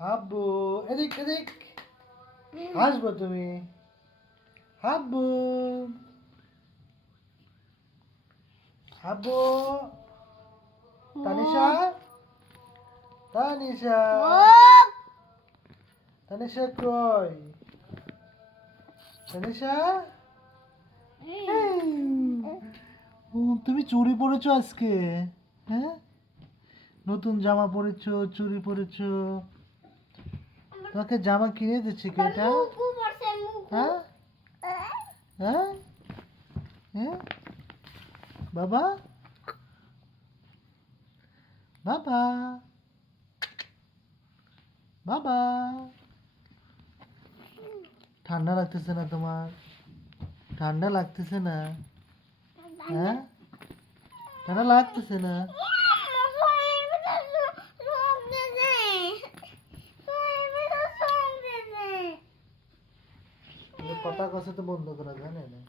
হাব্বু এদিক এদিক হাসবো তুমি হাব্বু হাব্বু তানিশা তানিশা তানিশা কই তানিশা তুমি চুড়ি পরেছো আজকে হ্যাঁ নতুন জামা পরেছো চুড়ি পরেছো তোমাকে জামা কিনে দিচ্ছি কে এটা হ্যাঁ হ্যাঁ হ্যাঁ বাবা বাবা বাবা ঠান্ডা লাগতেছে না তোমার ঠান্ডা লাগতেছে না হ্যাঁ ঠান্ডা লাগতেছে না কথা কথা তো বন্ধ করা যায় না